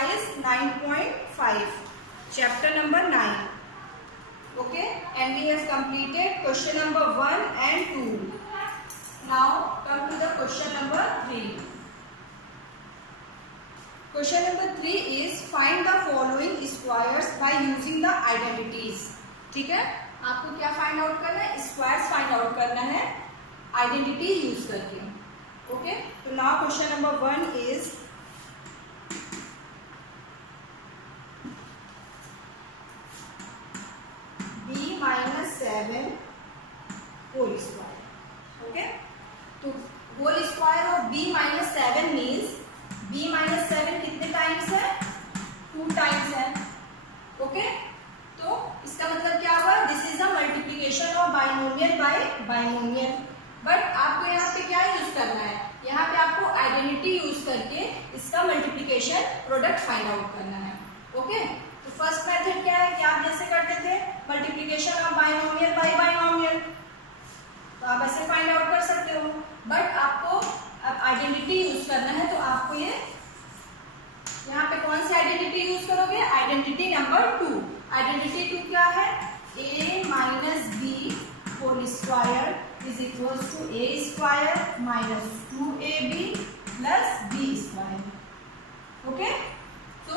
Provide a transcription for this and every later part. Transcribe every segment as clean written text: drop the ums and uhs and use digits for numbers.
exercise 9.5, chapter number 9. Okay, and we have completed question number 1 and 2. Now come to the question number 3. Question number 3 is find the following squares by using the identities. ठीक है, आपको क्या find out करना है? Squares find out करना है identity use करके. Okay, तो now question number 1 is b-7 whole square. Okay, तो whole square of b-7 means b-7 कितने टाइम्स है? 2 टाइम्स है. ओके, तो इसका मतलब क्या हुआ? This is a multiplication of binomial by binomial. But आपको यहाँ पे क्या यूज करना है? यहाँ पे आपको आइडेंटिटी यूज करके इसका मल्टीप्लीकेशन प्रोडक्ट फाइंड आउट करना है. ओके, तो फर्स्ट मेथड क्या है कि आप जैसे करते थे multiplication of binomial by binomial, तो आप ऐसे फाइंड आउट कर सकते हो. बट आपको अब आइडेंटिटी यूज करना है, तो आपको ये यहाँ पे कौन सी आइडेंटिटी यूज करोगे? Identity number 2. आइडेंटिटी 2 क्या है? a minus b whole square is equal to a square minus 2ab plus b square. Okay, so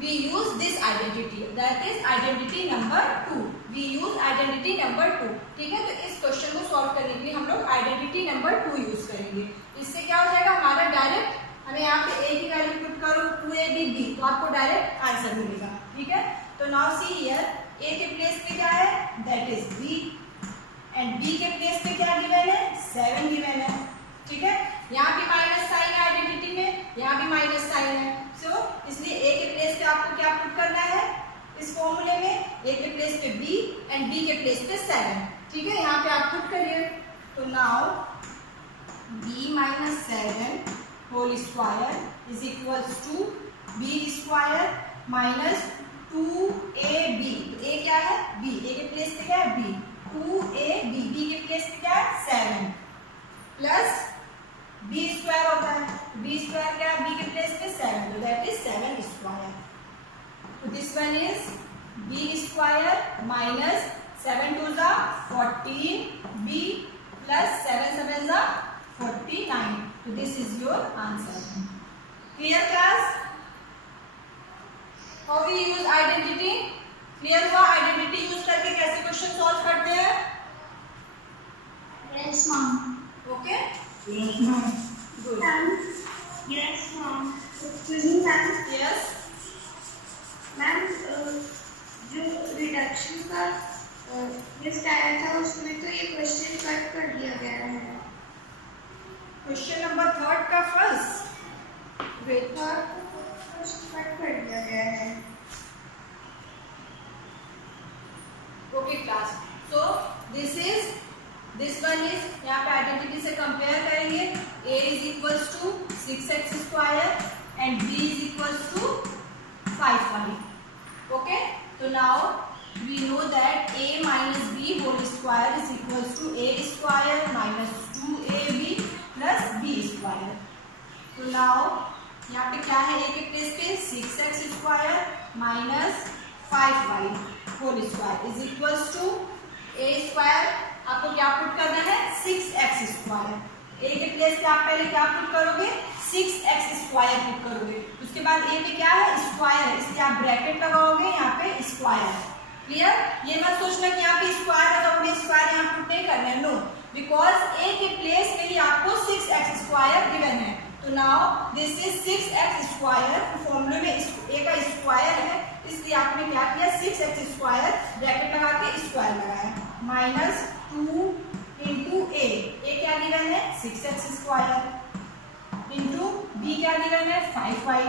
we use this identity, that is identity number 2. we use identity number 2. ठीक है, तो इस question को solve करने के लिए हम लोग आइडेंटिटी नंबर 2 यूज करेंगे. इससे क्या हो जाएगा? हमारा डायरेक्ट हमें यहाँ पे a की वैल्यू पुट करो 2ab, तो आपको डायरेक्ट आंसर मिलेगा. ठीक है, तो नाउ सी हियर a के प्लेस पे क्या है? That is b, and b के प्लेस पे क्या गिवन है? 7 गिवन है. ठीक है, यहाँ भी माइनस साइन है आइडेंटिटी में, यहाँ भी माइनस साइन है. सो इसलिए a के प्लेस पे आपको क्या पुट करना है इस फॉर्मूले में? a के प्लेस पे b एंड b के प्लेस पे 7. ठीक है, यहाँ पे आप पुट करिए. तो now b-7 whole square is equals to b square minus 2ab. a क्या है? b. a के प्लेस पे क्या है? b. 2ab. b के प्लेस पे क्या है? 7 प्लस b स्क्वायर होता है. b स्क्वायर क्या है? b के प्लेस पे 7, तो दैट इज 7 स्क्वायर. तो this one is b square minus 7 2 जा 14 b प्लस 7 7 जा 49. तो this is your answer. Clear class? How we use identity? Clear हुआ? आइडेंटिटी यूज करके कैसे क्वेश्चन सॉल्व करते हैं? Yes, ma'am. Okay, Yes, ma'am. Good. Yes, ma'am. Excuse me, ma'am. Yes, Ma'am, जो reduction का list आया था उसमें तो ये क्वेश्चन कट कर दिया गया है. क्वेश्चन नंबर 3 का फर्स्ट वेट. कट कर दिया गया है. Okay class, so this one is यहाँ पे आइडेंटिटी से कंपेयर करेंगे. a is equals to 6x square and b is equals to 5y. Okay, तो now we know that a minus b whole square is equals to a square minus 2ab plus b square. तो now यहाँ पे क्या है? a के place पे 6x square minus 5y whole square is equals to a square. आपको क्या put करना है? 6x square. a के प्लेस पे आप पहले क्या पुट करोगे? 6x स्क्वायर पुट करोगे. उसके बाद a पे क्या है? स्क्वायर है, इसलिए आप ब्रैकेट लगाओगे, यहाँ पे स्क्वायर. क्लियर? ये मत सोचना कि यहाँ पे स्क्वायर है तो हमें स्क्वायर यहाँ पुट नहीं करना है. नो, बिकॉज a के प्लेस पे ही आपको 6x स्क्वायर गिवन है. तो now this is 6x square. फॉर्मूले में a का स्क्वायर है, इसलिए आपने क्या किया? 6x स्क्वायर ब्रैकेट लगा के स्क्वायर लगाया माइनस 2 इंटू a. क्या गिवन है? 6x स्क्वायर इंटू b क्या गिवन है? 5y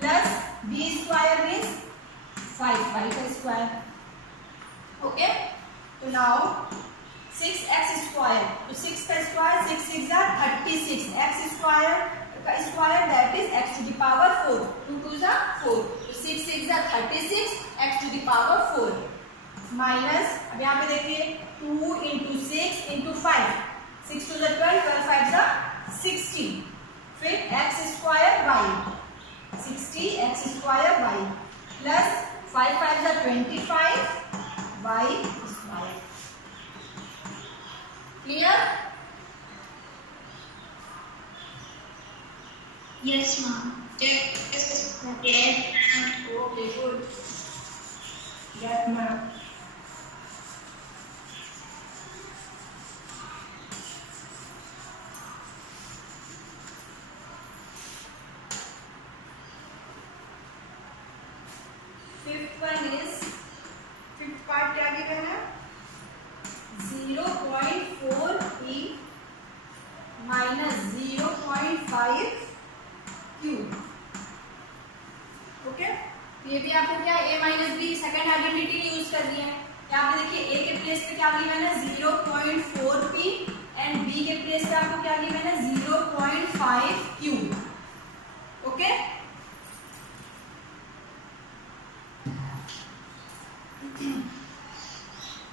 plus b square means 5y का स्क्वायर. ओके, तो नाउ 6x स्क्वायर, तो 6 का स्क्वायर 6 6 जा 36. x स्क्वायर का square that is x to the power 4. 2 2 जा 4, तो 6 6 जा 36 x to the power 4 minus, अब यहाँ पे देखिए 2 इंटू 6 इंटू 5, 6 2 जा 12 12 5 जा 16. फिर x square y 60 x square y plus 5 5 जा 25 y square. Clear? Yes ma'am. Yes, ma'am. Okay, good. Yes, ma'am. Fifth part क्या given है? 0.4 p minus 0.5 q. ओके, ये भी आपको क्या a minus b second identity use कर दी है। यहाँ पे देखिए a के प्लेस पे क्या गिवन है 0.4 p एंड b के प्लेस पे आपको क्या गिवन है 0.5 q। ओके,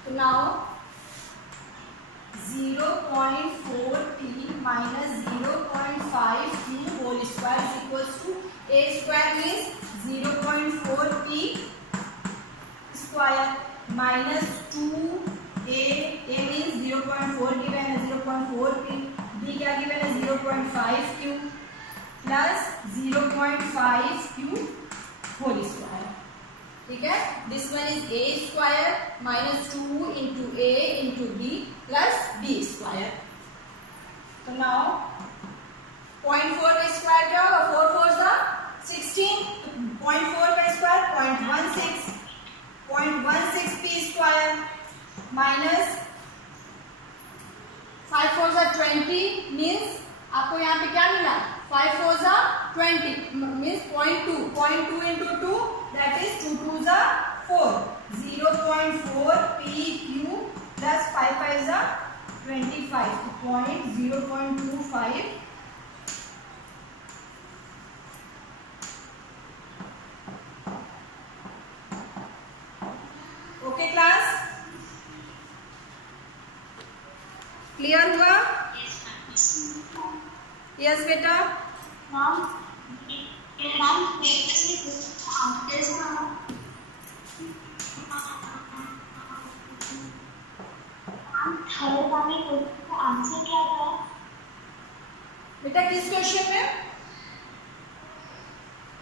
तो now 0.4 p minus 0.5 q whole square is equals to a square means 0.4 p square minus 2a means 0.4 given है 0.4 p, b क्या given है 0.5 q plus 0.5 q whole square। ठीक है, this one is a square minus 2 into a into b plus b square. तो now 0.4 का square क्या होगा 4 4 जा 16, 0.4 का स्क्वायर 0.16 0.16 p स्क्वायर माइनस 5 4 जा 20 मीन्स आपको यहाँ पे क्या मिला 5 4 जा 20 मीन्स 0.2 इंटू 2 that is 2 2 जा 4 0.4 pq plus 5 5 जा 25 0.25 ओके क्लास क्लियर हुआ? यस बेटा। आंसर क्या था बेटा किस क्वेश्चन में?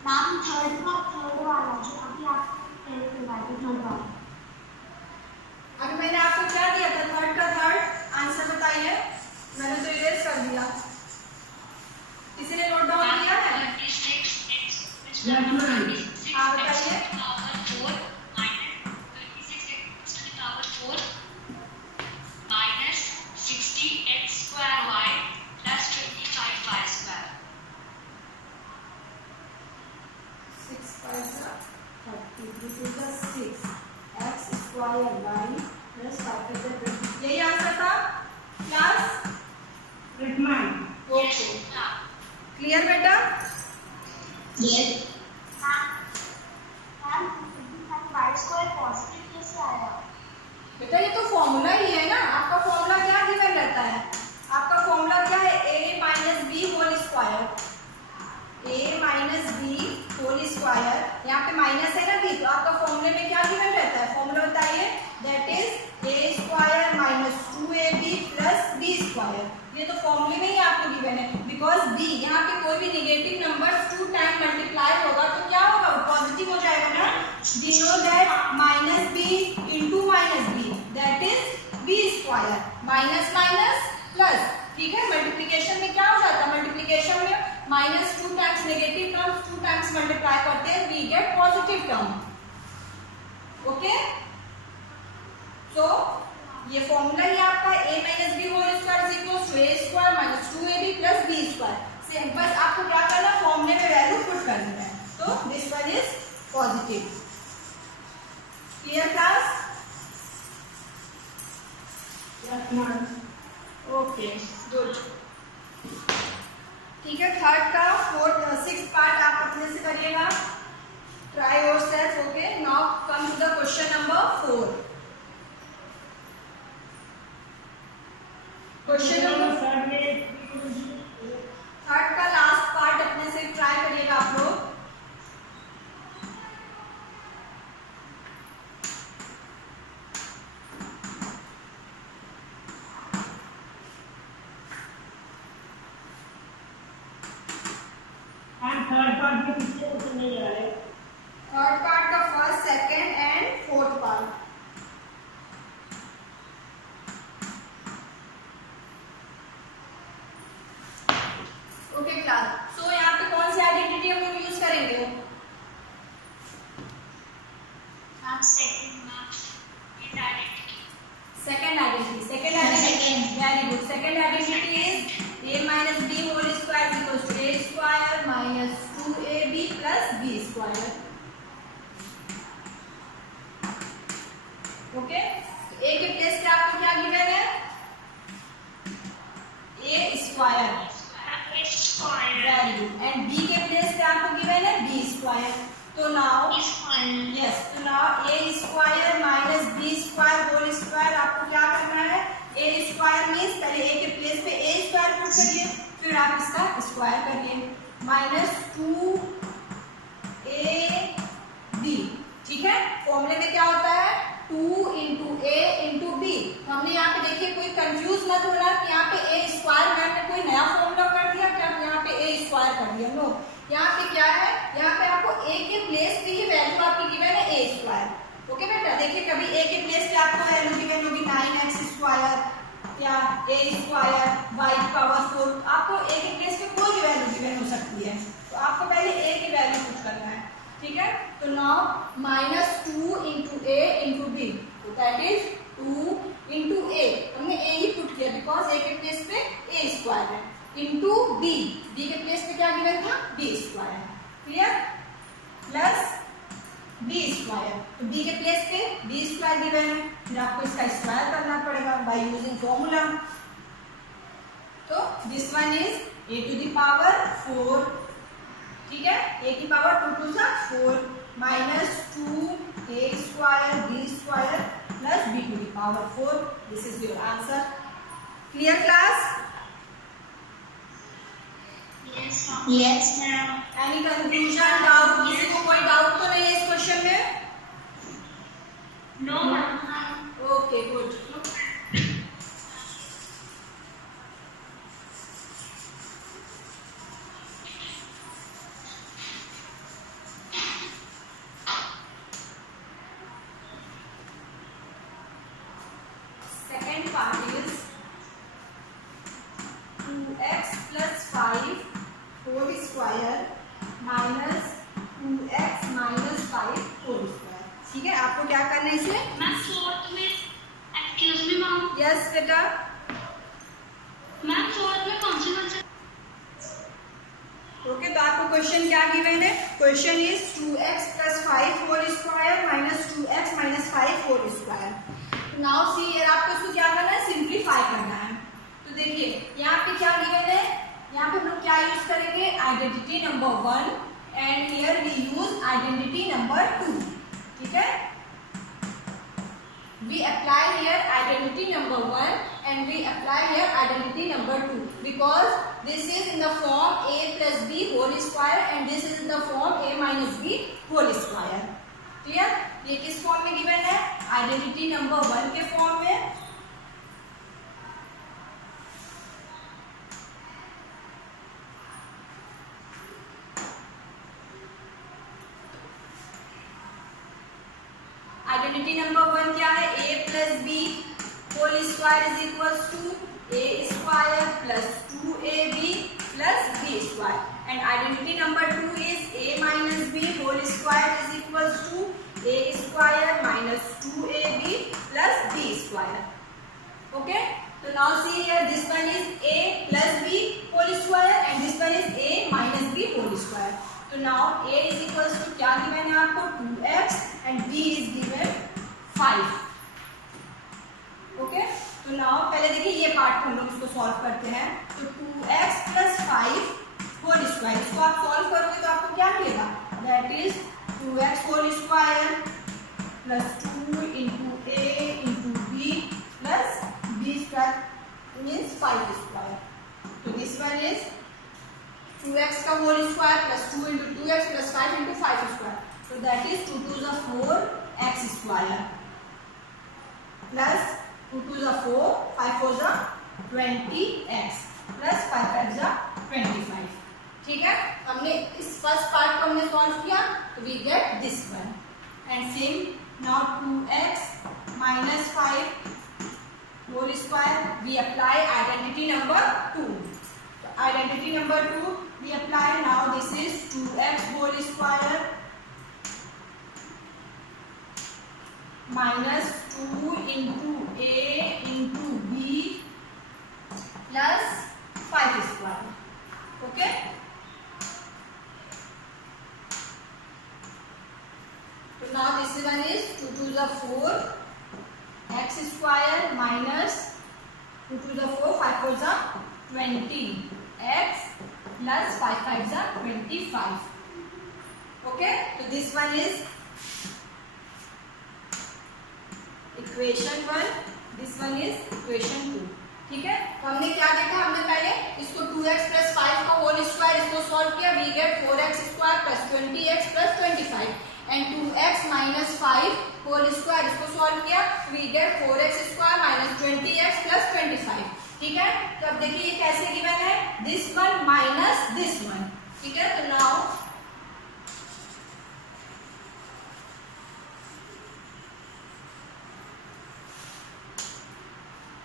मैम थर्ड वाला जो अभी आपने थर्ड वाला। अभी मैंने आपको क्या दिया था थर्ड का थर्ड आंसर बताइए। मैंने तो इरेज कर दिया, किसी ने नोट डाउन किया है? हाँ बताइए। यही आंसर था क्लास? ओके, क्लियर बेटा? Yes ma'am Y square positive कैसे आया? बेटा ये तो फॉर्मूला ही है ना। आपका फॉर्मूला क्या गिवन रहता है? आपका फॉर्मूला क्या है a minus b whole square, a minus b whole square. यहाँ पे माइनस है ना b, तो आपका फॉर्मूले में क्या गिवन रहता है? फॉर्मूला बताइए। That is a square minus 2ab plus b square. ये तो फॉर्मूले में ही आपको गिवन है बिकॉज b यहाँ पे कोई भी नेगेटिव नंबर 2 टाइम मल्टीप्लाई होगा तो क्या होगा पॉजिटिव हो जाएगा ना। We know that minus b into minus b that is b square minus minus plus. ठीक है, मल्टीप्लीकेशन में क्या हो जाता है? मल्टीप्लीकेशन में minus 2 times negative terms 2 times multiply करते हैं, we get positive term. Okay, तो ये फॉर्मूला ही आपका a minus b whole square is equal to a square minus 2ab plus b square. Same, बस आपको क्या करना है फॉर्मूले में वैल्यू पुट करनी है। तो this one is positive. Clear class? Okay good. ठीक है, थर्ड का फोर्थ सिक्स्थ पार्ट आप अपने से करिएगा। Try yourself. Okay, now come to the question number 4। Question number third का लास्ट पार्ट अपने से ट्राई करिएगा आप लोग। क्लास। सो यहाँ पे कौन सी आइडेंटिटी हम लोग यूज करेंगे? Second identity very good. Second identity is a minus b whole square equals to a square minus 2ab plus b square. Okay, a के प्लेस पे आपको क्या गिवन है? a square very good, and b के place पे आपको given है b square. तो नाउ यस, तो now a square minus b square whole square आपको क्या करना है? a स्क्वायर मीन्स पहले a के प्लेस पे a स्क्वायर पुट करिए, फिर आप इसका स्क्वायर करिए, माइनस 2ab। ठीक है, फॉर्मूले में क्या होता है? 2 इंटू a इंटू b। हमने यहाँ पे देखिए, कोई कंफ्यूज मत होना कि यहाँ पे a स्क्वायर मैम ने कोई नया फॉर्मूला कर दिया क्या, यहाँ पे a स्क्वायर कर दिया। नो, यहाँ पे क्या है? यहाँ पे आपको a के प्लेस पे ही वैल्यू आपकी गिवन है a स्क्वायर। ओके बेटा, देखिए कभी a के प्लेस पे आपको वैल्यू गिवन होगी 9x स्क्वायर या a स्क्वायर y पावर 4, आपको a के प्लेस पे कोई भी वैल्यू गिवन हो सकती है, तो आपको पहले a की वैल्यू पुट करना है। ठीक है, तो now minus 2 into a into b, that is 2 into a, हमने a ही पुट किया बिकॉज a के प्लेस पे a स्क्वायर है, इंटू b, b के प्लेस पे क्या गिवन था? b square. Clear? Plus b square, तो b के प्लेस पे b स्क्वायर गिवन है, फिर आपको इसका स्क्वायर करना पड़ेगा बाय यूजिंग फॉर्मूला। तो this one is a to the power 4। ठीक है, a की power 2 to 4 minus 2a square b square plus b to the power 4। This is your answer. Clear class? Yes, ma'am. Any confusion, doubt? किसी को कोई doubt तो नहीं है इस क्वेश्चन में? No, ma'am. Okay, good. Second part is 2x plus 5 whole square minus 2x minus 5 whole square. ठीक है, आपको क्या करना है इसे? मैम फोर्थ में, एक्सक्यूज मी मैम, यस बेटा, मैम फोर्थ में कौन सी ओके, तो आपको क्वेश्चन क्या गिवन है? Question is 2x plus 5 whole square minus 2x minus 5 whole square. Now see here, आपको इसको क्या करना है? सिंप्लीफाई करना है। तो देखिए यहाँ पे क्या गिवन है, यहाँ पे हम लोग क्या यूज करेंगे? Identity number 1 and here we use identity number 2। ठीक है, we apply here identity number 1 and we apply here identity number 2 because this is in the form a plus b whole square and this is in the form a minus b whole square. Clear? ये किस form में given है? Identity number 1 के form में। Identity number 1 क्या है? a plus b whole square is equal to a square plus 2ab plus b square and identity number 2 is a minus b whole square is equal to a square minus 2ab plus b square. Okay, तो now see here this one is a plus b whole square and this one is a minus b whole square. तो now a is equal to क्या given है आपको? 2x and b is given 5। Okay, तो now पहले देखिए ये part हम लोग इसको सॉल्व करते हैं। तो 2x प्लस 5 होल स्क्वायर, इसको आप सॉल्व करोगे तो आपको क्या मिलेगा? That is 2x whole square plus 2 into a into b plus b square means 5 square. तो दिस वन इज 2x का whole square plus 2 into 2x plus 5 into 5 square, तो that is 2 to the 4x square plus 2 to the 4, 5 4 the 20x plus 5 5 the 25। ठीक है, हमने इस first part को हमने solve किया तो we get this one and same now 2x minus 5 whole square we apply identity number 2। तो identity number 2 we apply now. This is 2x whole square minus 2 into a into b plus 5 square. Okay. So now this one is 2 to the 4 x square minus 2 to the 4, 5 4 the 20 x plus 5 5 the 25. Okay, so this one is equation 1, this one is equation 2. ठीक है, तो हमने क्या देखा, हमने पहले इसको 2x plus 5 का होल स्क्वायर इसको सॉल्व किया, we get 4x square plus 20x plus 25 and 2x minus 5 whole square इसको सॉल्व किया, we get 4x square minus 20x plus 25. ठीक है, तो अब देखिए ये कैसे गिवन है, this one minus this one. ठीक है, तो now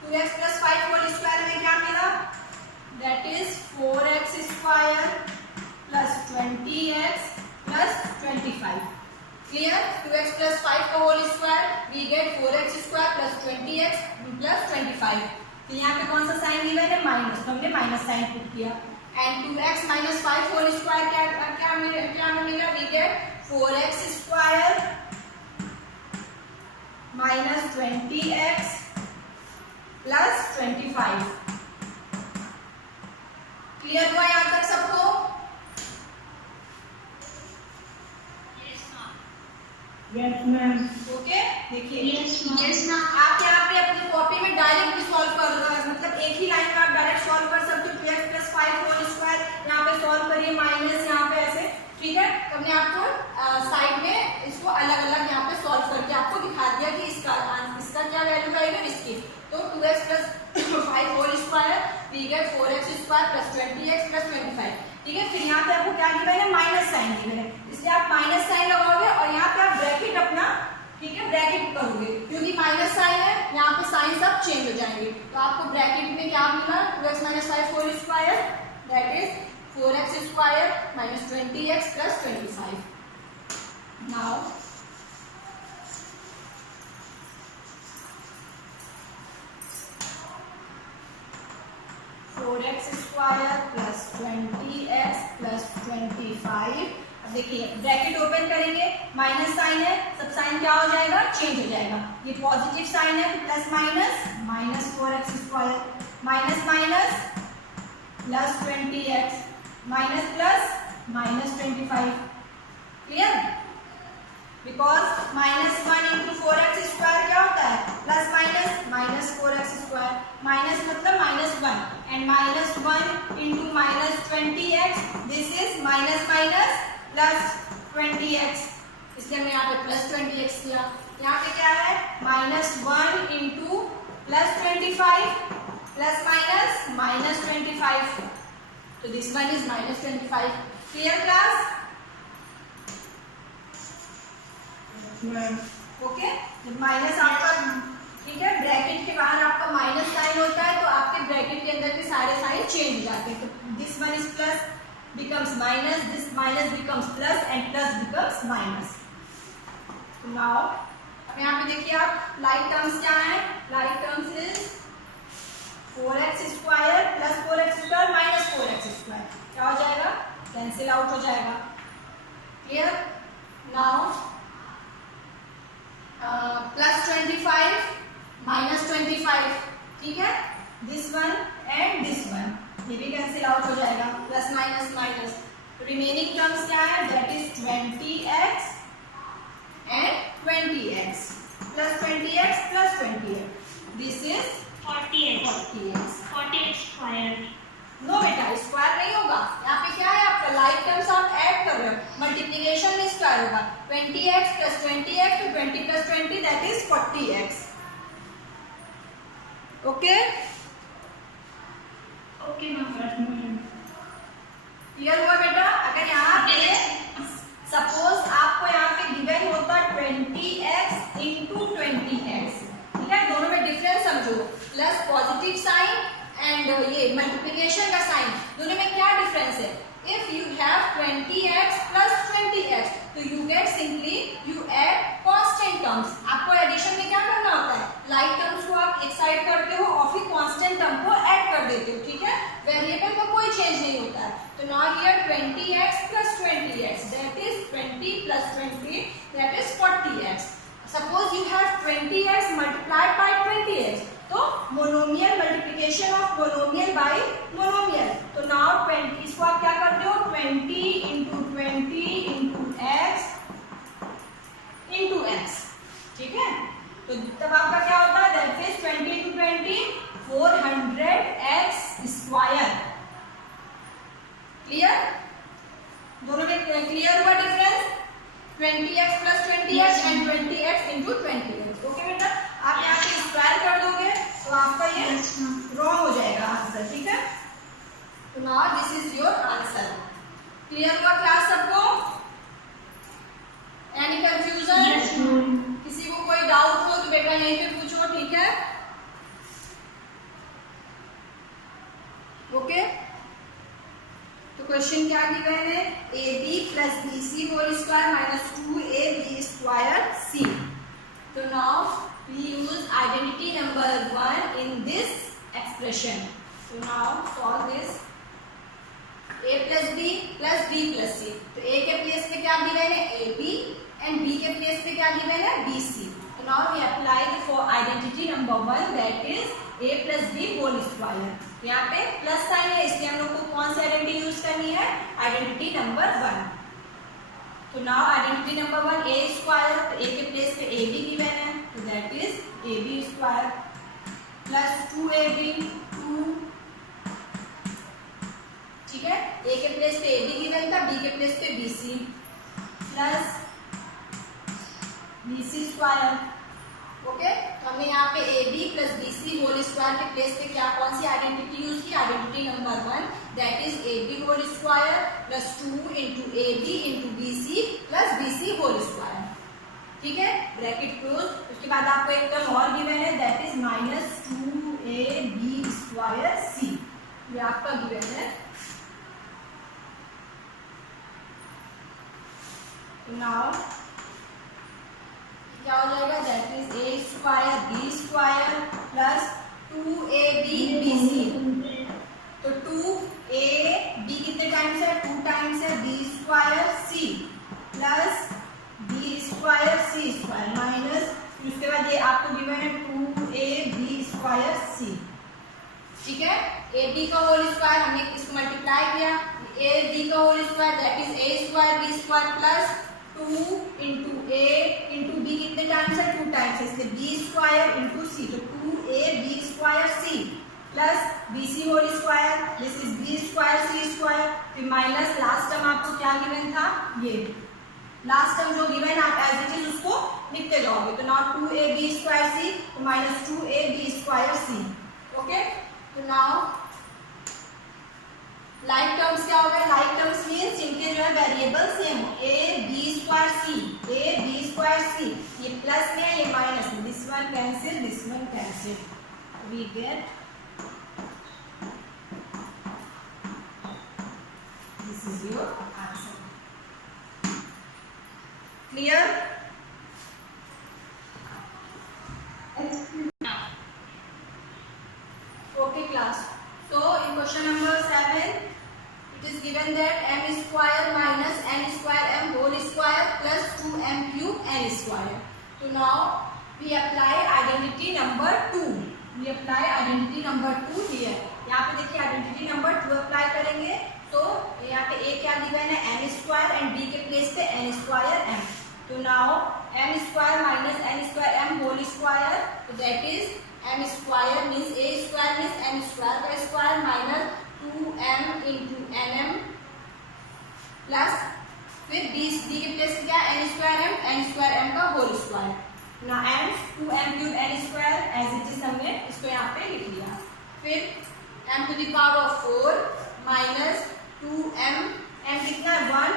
2x plus 5 whole square में क्या मिला, that is 4x square plus 20x plus 25. Clear? 2x plus 5 का whole square we get 4x square plus 20x plus 25. तो यहाँ पे कौन सा साइन गिवन है, माइनस, तो हमने माइनस साइन पुट किया. And 2x minus 5 whole square क्या मिला, we get 4x square minus 20x plus 25. Clear हुआ यहां तक सबको? Yes ma'am. ओके, देखिए यस मैम. आप यहाँ पे अपनी कॉपी में डायरेक्ट भी सॉल्व कर रहे हो, मतलब एक ही लाइन में आप डायरेक्ट सॉल्व कर सकते हो. 2x plus 5 होल स्क्वायर यहाँ पे सॉल्व करिए, माइनस यहाँ पे ऐसे. ठीक है, तो हमने आपको साइड में इसको अलग अलग यहाँ पे सॉल्व करके आपको दिखा दिया कि इसका क्या वैल्यू आएगा इसकी. तो 2x plus 5 whole square we get 4x square plus 20x plus 25. ठीक है, फिर यहाँ पे आपको क्या गिवन है, माइनस साइन गिवन है, इसलिए आप माइनस साइन लगाओगे और यहाँ पे आप ब्रैकेट अपना, ठीक है, ब्रैकेट करोगे, क्योंकि माइनस साइन है, यहाँ पे साइन सब चेंज हो जाएंगे. तो आपको ब्रैकेट में क्या मिला, 2x minus 5 whole square that is 4x square minus 20x plus 25. Now 4x square plus 20x plus 25. अब देखिए ब्रैकेट ओपन करेंगे, माइनस साइन है, सब साइन क्या हो जाएगा, चेंज हो जाएगा. ये पॉजिटिव साइन है तो plus minus, minus 4x square minus minus plus 20x minus plus minus 25. Clear? Because minus 1 into 4x square क्या होता है, plus minus minus 4x square, minus मतलब minus 1 and minus 1 into minus 20x, this is minus minus plus 20x, इसलिए हमने यहाँ पे plus 20x किया. यहाँ पे क्या है, minus 1 into plus 25 plus minus minus 25. तो this one is minus 25. Clear class? Okay, जब माइनस आपका, ठीक है, ब्रैकेट के बाहर आपका माइनस साइन होता है तो आपके ब्रैकेट के अंदर के सारे साइन चेंज हो जाते हैं. तो this one is plus becomes minus, this minus becomes plus and plus becomes minus. Now अब यहाँ पे देखिए आप लाइक टर्म्स क्या है, like terms is 4x square plus 4x square minus 4x square, क्या हो जाएगा, कैंसिल आउट हो जाएगा. क्लियर? Now plus 25 minus 25. ठीक है, this one and this one ये भी कैंसिल आउट हो जाएगा, plus minus minus. Remaining terms क्या है, that is 20x and 20x plus 20x plus 20x, this is 40x. 40x square. No बेटा, square नहीं होगा, यहाँ पे क्या है आपका लाइक टर्म्स आप ऐड कर रहे हो, मल्टीप्लिकेशन में स्क्वायर होगा. 20x प्लस 20x तो 20 plus 20 that is 40x. Okay, okay ma'am. Clear हुआ बेटा? अगर यहाँ पे सपोज आपको यहाँ पे गिवन होता 20x इंटू 20x, ठीक है, दोनों में डिफरेंस समझो, प्लस पॉजिटिव साइन एंड ये मल्टीप्लिकेशन का साइन, दोनों में क्या डिफरेंस है, if you have 20x plus 20x, तो you get simply you add constant terms. आपको एडिशन में क्या करना होता है, लाइक टर्म्स को आप एक साइड करते हो और फिर कांस्टेंट टर्म को ऐड कर देते हो, ठीक है, वेरिएबल में कोई चेंज नहीं होता है. तो now here 20x plus 20x, that is 20 plus 20, that is 40x. Suppose you have 20x multiplied by 20x, तो monomial multiplication of monomial bye monomial. तो नाउ 20, इसको आप क्या करते हो, 20 into 20 into x into x, ठीक है. तो तब आपका क्या होता है, that is 20 into 20 400x square. Clear, दोनों में क्लियर हुआ difference, 20x plus 20x and 20x into 20x. Okay बेटा, आप यहाँ पे स्क्वायर कर दोगे तो आपका ये रॉन्ग हो जाएगा आंसर, ठीक है. तो now this is your answer. Clear हुआ क्लास सबको? Any confusion? किसी को कोई डाउट हो तो बेटा यहीं पे पूछो, ठीक है. ओके, तो क्वेश्चन क्या गिवन है, AB plus BC whole square minus 2AB square C. तो नाउ we use identity number 1 in this expression. So now solve this. A plus B plus B plus C. तो A के place पे क्या given है, AB, and B के place पे क्या गिवन है, BC. So now we apply for identity number 1, that is A plus B whole square. तो यहाँ पे प्लस साइन है, इसलिए हम लोग को कौन सी आइडेंटिटी यूज करनी है, आइडेंटिटी नंबर 1. तो now identity number 1 A square, तो A के प्लेस पे AB गिवन है, तो that is AB square plus 2AB 2, ठीक है. A के प्लेस पे AB गिवन था, B के प्लेस पे BC plus BC square. Okay, तो हमने यहाँ पे AB plus BC whole square के प्लेस पे क्या, कौन सी आइडेंटिटी यूज की, identity number 1, that is AB whole square plus 2 into AB into BC plus BC whole square, ठीक है, ब्रैकेट क्लोज. उसके बाद आपको एक टर्म और गिवन है, that is minus 2AB square C. ये आपका गिवन है. नाउ क्या हो जाएगा, that is A square B square plus 2AB BC. तो 2AB कितने टाइम्स है, 2 टाइम्स है, B square C plus B square C square minus, उसके बाद ये आपको गिवन है 2AB स्क्वायर C, ठीक है. AB का होल स्क्वायर हमने इसको मल्टीप्लाई किया, AB का whole square that is A square B square plus 2 into A into B कितने टाइम्स है, 2 टाइम्स है, इसलिए B स्क्वायर इंटू C. तो 2AB square C plus BC whole square, this is B square C square, फिर minus last term आपको क्या given था, ये लास्ट टर्म जो गिवन आप एज इट इज उसको लिखते जाओगे. तो नाउ 2AB स्क्वायर C तो minus 2AB square C. Okay, तो नाउ लाइक टर्म्स क्या होगा, लाइक टर्म्स मीन्स जिनके जो है वेरिएबल सेम हो, AB square C, AB square C, ये प्लस में है, ये माइनस में, this one cancel, this one cancel, we get this is your answer. Clear? Okay class. So in question number 7, it is given that m square minus n square m whole square plus 2m cube n square. So now we apply identity number 2. We apply identity number 2 here. यहाँ पे देखिए identity number 2 apply करेंगे. तो यहाँ पे a क्या given है, m square and b के प्लेस पे n square m. तो now m square minus n square m whole square, so that is m square means a square means n square का square minus 2m into nm plus फिर b के place पे क्या, n square m का whole square. ना m 2m cube n square as it is हमने इसको यहाँ पे लिख लिया. फिर m to the power of 4 minus 2m, m कितना 1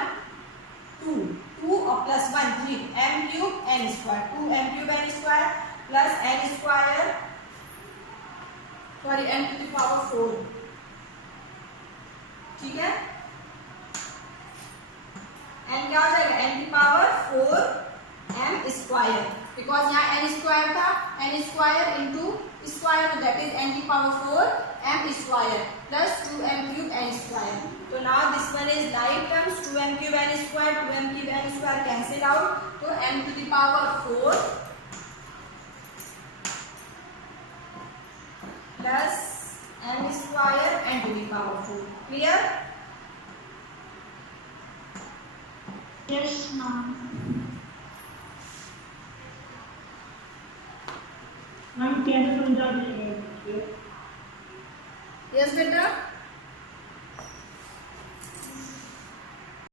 2 2 और plus 1 3, m cube n square, 2m cube n square plus n square, sorry m to the power 4, ठीक है. square, that is n की power 4 m square plus 2m cube n square. So now this one is like terms, 2m cube n square, 2m cube n square cancel out, so m to the power 4 plus m square n to the power 4. Clear? Yes, ma'am. Ma'am कैसे समझा दीजिए? Yes बेटा.